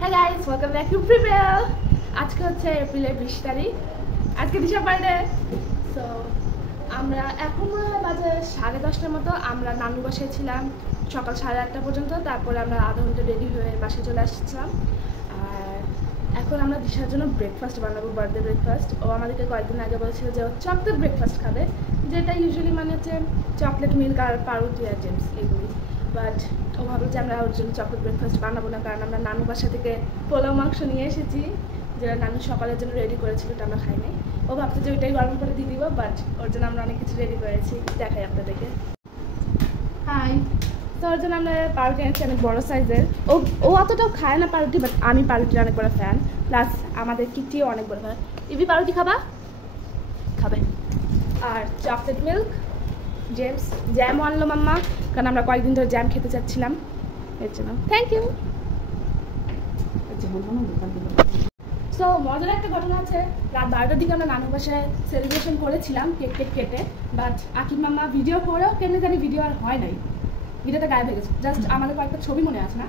Hey guys, welcome back to Prepare. আজকে হচ্ছে এপ্রিলের 20 তারিখ। আজকে দিশা বার্থডে। সো আমরা এখন বাজে 10:30টার মতো। আমরা নানু বাসায় ছিলাম সকাল 8:30 পর্যন্ত। তারপরে আমরা আধা ঘন্টা রেডি হয়ে বাসায় চলে আসছিলাম। আর এখন আমরা দিশার জন্য ব্রেকফাস্ট বানাবো, বার্থডে ব্রেকফাস্ট। ও আমাদেরকে কয়েকদিন আগে বলেছিল যে ও চকলেট ব্রেকফাস্ট খাবে, যেটা ইউজুয়ালি মানে হচ্ছে চকলেট মিল্ক আর পাউরুটি আর জেমস এগুলি। বাট ও ভাবলো যে আমরা ওর জন্য চকলেট ব্রেকফাস্ট বানাবো না, কারণ আমরা নানু বাসা থেকে পোলাও মাংস নিয়ে এসেছি, যেটা নানু সকালের জন্য রেডি করেছিল, ওটা আমরা খাই নাই। ও ভাবছে যে ওইটাই গরম করে দিয়ে দিব, বাট ওর জন্য আমরা অনেক কিছু রেডি করেছি, দেখাই আপনাদেরকে। হাই, তো ওর জন্য আমরা পাউরুটি এনেছি অনেক বড়ো সাইজের। ও অতটাও খায় না পাউরুটি, বাট আমি পাউরুটির অনেক বড় ফ্যান। প্লাস আমাদের কিটিও অনেক বড় ফ্যান। ইভি পাউরুটি খাবা? খাবে। আর চকলেট মিল্ক, জেমস জ্যামও আনলো মাম্মা, কারণ আমরা কয়েকদিন ধরে জ্যাম খেতে চাচ্ছিলাম, এর জন্য। Thank you. সো মজার একটা ঘটনা আছে, রাত 12টার দিকে আমরা নানু বাসায় সেলিব্রেশন করেছিলাম কেক কেটে, বাট আকিব মাম্মা ভিডিও করেও কেন জানি ভিডিও আর হয় নাই, ভিডিওটা গায়েব হয়ে গেছে। জাস্ট আমাদের কয়েকটা ছবি মনে আছে না?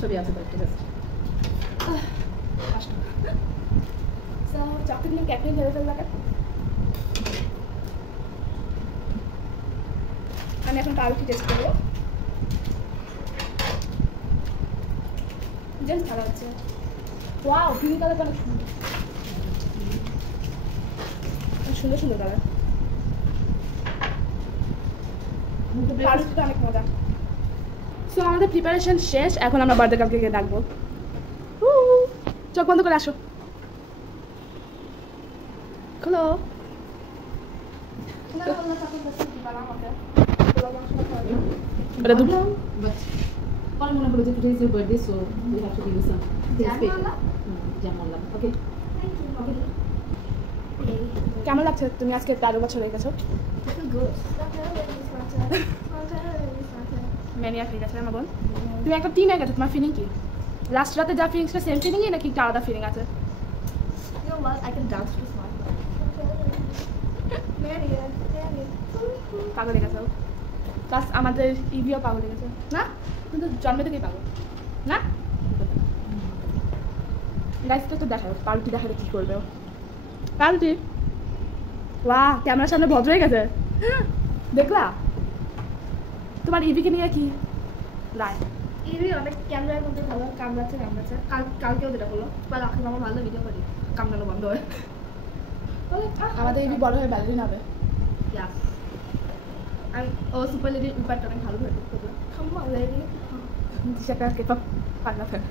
ছবি আছে কয়েকটা জাস্ট। সো চকলেট মিল্ক একদিন ধরে ফেললাম। আমি এখন পাউরুটি টেস্ট করবো। জেমস ভালো হচ্ছে। ওয়াও, গ্রিন কালারটা অনেক সুন্দর, সুন্দর সুন্দর কালার। পাউরুটিটা অনেক মজা। সো আমাদের প্রিপারেশন শেষ, এখন আমরা বার্থডে কালকে গিয়ে ডাকবো। চোখ বন্ধ করে আসো, খোলো। ওটা দুটো পরে মনে পড়লো যে today is your birthday, so we have to give you something special. Jam আনলাম। ওকে, ওকে। কেমন লাগছে? তুমি আজকে 13 বছর হয়ে গেছো। ম্যানিয়া হয়ে গেছে আমার বোন। তুমি একটা টিন হয়ে গেছো, তোমার ফিলিং কি? লাস্ট রাতে যা ফিলিংসটা সেম ফিলিংই নাকি একটা আলাদা ফিলিং আছে? পাগল হয়ে গেছে। প্লাস আমাদের ইভিও পাগল হয়ে গেছে না? কিন্তু জন্ম থেকেই পাগল না? গাইসটা তো দেখাও, পাউরুটি দেখালে কি করবে ও? পাউরুটি ওয়া, ক্যামেরার সামনে ভদ্র হয়ে গেছে, দেখলা? তোমার ইভিকে নিয়ে কি রায়? ইভি অনেক ক্যামেরার মধ্যে ভালো কামড়াচ্ছে। কালকেও যেটা হলো, বা আখির মামা ভালো ভিডিও করি, কামড়ানো বন্ধ হয়। আমাদের ইভি বড় হয়ে ব্যালেরিন হবে। আর ও সুপার লেডির ব্যাপারটা অনেক ভালো করে করলো। খাম্মা লেডি দিশাকা কেপা পাগলা ফেল।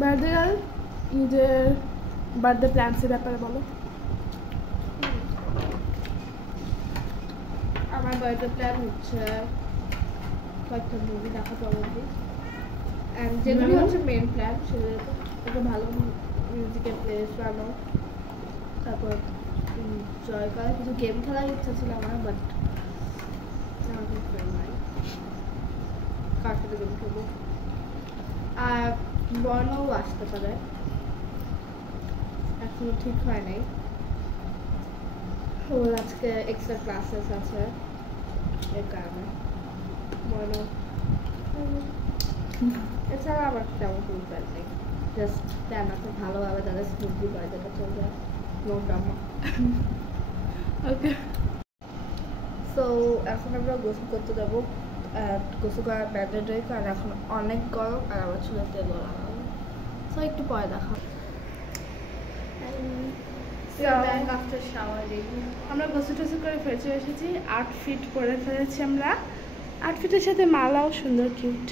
বার্থডে গার্ল, নিজের বার্থডে প্ল্যান্সের ব্যাপারে বলো। আমার বার্থডে প্ল্যান হচ্ছে কয়েকটা মুভি দেখা পরবর্তী, অ্যান্ড যেগুলি হচ্ছে মেন প্ল্যান সেগুলো একটা ভালো মিউজিকের প্লেলিস্ট বানানো, তারপর জয় করার কিছু গেম খেলার ইচ্ছা ছিল আমার, বাট নাই, কার সাথে গেম খেলবো। আর বর্ণও আসতে পারে, এখনো ঠিক হয় নাই। ওর আজকে এক্সট্রা ক্লাসেস আছে, এর কারণে বর্ণ। এছাড়া আমার তেমন কোনো প্ল্যান নেই, জাস্ট প্ল্যান আছে ভালোভাবে তাদের স্মুথলি বার্থডেটা চলবে, নো ড্রামা। ওকে, সো এখন আমরা গোসল করতে যাবো, গোসল করার ব্যান্ডেড রয়েছে, আর এখন অনেক গরম, আর আমার চুলে তেলও লাগাবো। সো একটু পরে দেখা। আমরা গোসল টোসল করে ফেলে চলে এসেছি, আউটফিট পরে ফেলেছি আমরা। আউটফিটের সাথে মালাও সুন্দর, কিউট।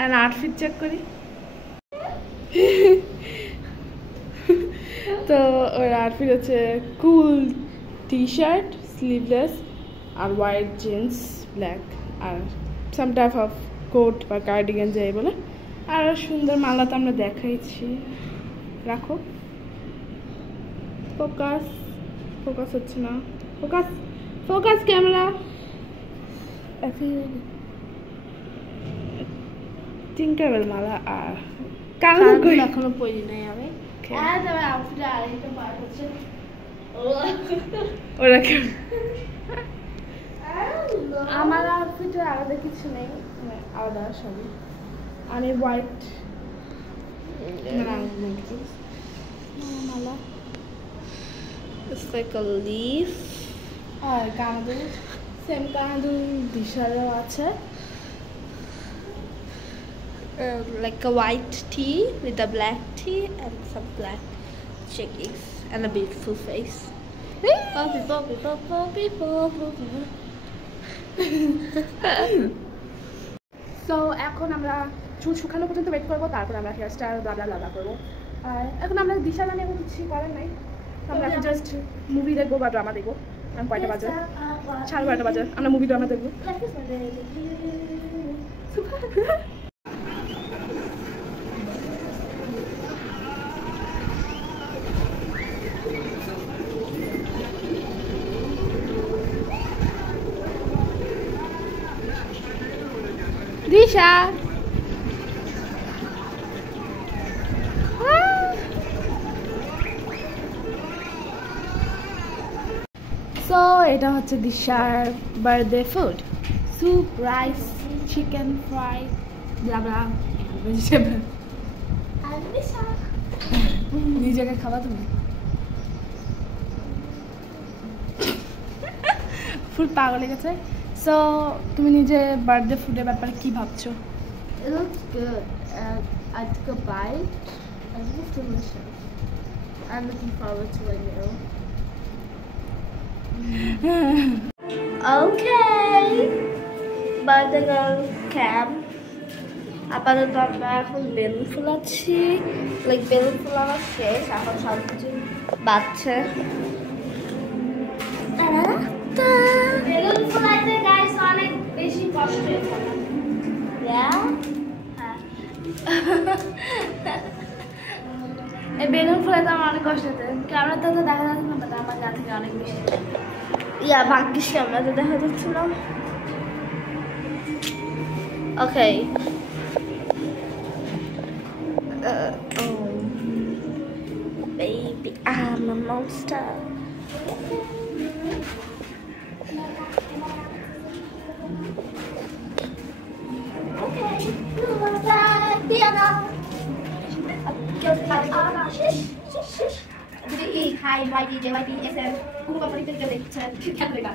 আর আউটফিট চেক করি। তো ওর আউটফিট হচ্ছে কুল টি শার্ট স্লিভলেস আর হোয়াইট জিন্স ব্ল্যাক, আর সাম টাইপ অফ কোট বা কার্ডিগান যাই বলে। আর সুন্দর মালা তো আমরা দেখাইছি, রাখো। ফোকাস, ফোকাস হচ্ছে না, ফোকাস, ফোকাস ক্যামেরা। টিঙ্কারবেল মালা আর কানগুলো এখনো পরি নাই আমি। আউটফিটে আরেকটা পার্ট হচ্ছে ওরা আমার আউটফিটে আলাদা কিছু নেই, মানে আলাদা সবই। আমি হোয়াইট মালা, It's like a leaf. আর কানাদুল সেম কানাদুল দিশারও আছে। Like a white tee with a black tee and some black checkings and a beautiful face. Poppy, poppy, poppy, poppy. So এখন আমরা চুল শুকানো পর্যন্ত ওয়েট করবো, তারপর আমরা হেয়ার স্টাইল ব্লা করবো। আর এখন আমরা দিশা জানি এখন কিছু করার নাই, আমরা এখন জাস্ট মুভি দেখবো বা ড্রামা দেখবো। এখন কয়টা বাজে? 12:30 বাজে। আমরা মুভি ড্রামা দেখবো। দিশা সো এটা হচ্ছে দিশার birthday food, soup, rice, chicken fry, blah vegetable. নিজেকে খাওয়া তুমি ফুল পাগল হয়ে গেছে। সো তুমি নিজে বার্থডে ফুডের ব্যাপারে কি ভাবছো? It looks good and I took a bite and it was delicious. I'm looking forward to it now. Okay. Birthday girl camp. আপাতত আমরা এখন বেলুন ফুলাচ্ছি, লাইক বেলুন ফুলানো শেষ, এখন সব কিছু বাজছে। বেলুন ফুলাইতে গাইস অনেক বেশি কষ্ট হয়েছে। এই বেলুন ফুলাইতে আমার অনেক কষ্ট হতো, ক্যামেরা তো দেখা যাচ্ছে না, বাট আমার গা থেকে অনেক বেশি। ভাগ্যিস আমরা তো দেখা যাচ্ছে না। Okay. Oh, baby, I'm a monster. Hi, YB, JYP, SM. Kung pa pala ito sa camera.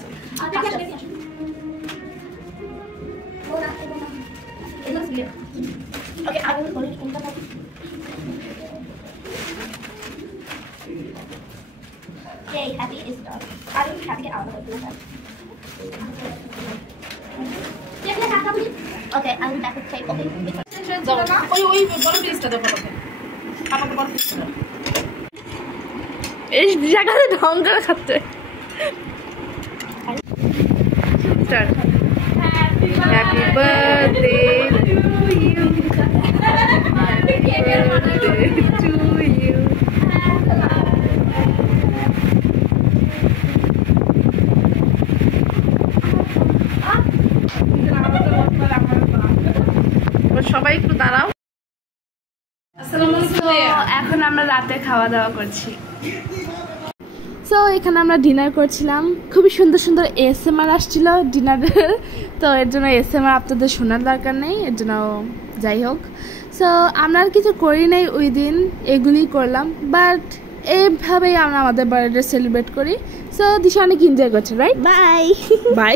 It looks weird. Okay, I will call it in the body. Yay, happy is done. I will have to get out of the room. Okay, I will back with tape. Okay. এই জায়গাতে ঢং করে খাচ্ছে। Happy birthday to you, happy birthday to you. সবাই একটু দাঁড়াও। এখন আমরা রাতে খাওয়া দাওয়া করছি। সো এখানে আমরা ডিনার করছিলাম, খুবই সুন্দর সুন্দর ASMR আসছিল ডিনারের, তো এর জন্য ASMR আপনাদের শোনার দরকার নেই, এর জন্য যাই হোক। সো আমরা আর কিছু করি নাই ওই দিন, এগুলি করলাম, বাট এইভাবেই আমরা আমাদের বার্থডে সেলিব্রেট করি। সো দিশা অনেক এনজয় করছে, রাইট? Bye bye.